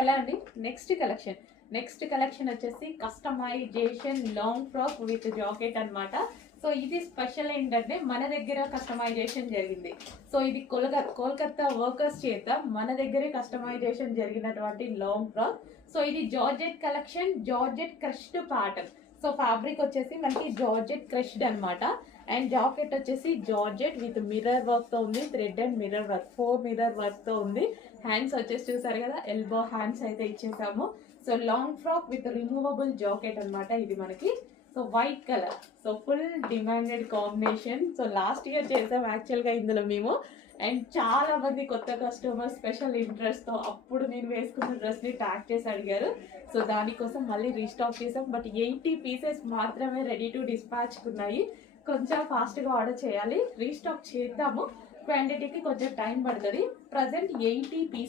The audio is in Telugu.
హలో అండి. నెక్స్ట్ కలెక్షన్ వచ్చేసి customization long frock with jacket అన్నమాట. సో ఇది స్పెషల్ ఏంటంటే మన దగ్గర కస్టమైజేషన్ జరిగింది. సో ఇది కోల్కతా వర్కర్స్ చేత మన దగ్గరే కస్టమైజేషన్ జరిగినటువంటి లాంగ్ ఫ్రాక్. సో ఇది georgette collection, georgette crushed pattern. So fabric వచ్చేసి మనకి జార్జెట్ క్రష్డ్ అన్నమాట. అండ్ జాకెట్ వచ్చేసి జార్జెట్ విత్ మిర్రర్ వర్క్ తో ఉంది, thread and mirror work, 4 mirror work తో ఉంది. హ్యాండ్స్ వచ్చేసి చూసారు కదా, ఎల్బో హ్యాండ్స్ అయితే ఇచ్చేసాము. So long frock with removable jacket అన్నమాట ఇది మనకి. So white colour, so full demanded combination. So last year చేసాం యాక్చువల్గా ఇందులో మేము. అండ్ చాలా మంది కొత్త కస్టమర్ స్పెషల్ ఇంట్రెస్ట్ తో అప్పుడు నేను వేసుకున్న డ్రెస్ ని ట్యాగ్ చేసి అడిగారు. సో దానికోసం మళ్ళీ రీస్టాక్ చేసాం. బట్ 80 పీసెస్ మాత్రమే రెడీ టు డిస్పాచ్ ఉన్నాయి. కొంచెం ఫాస్ట్ గా ఆర్డర్ చేయాలి, రీస్టాక్ చేద్దాము. క్వాంటిటీకి కొంచెం టైం పడుతుంది. Present 80 pieces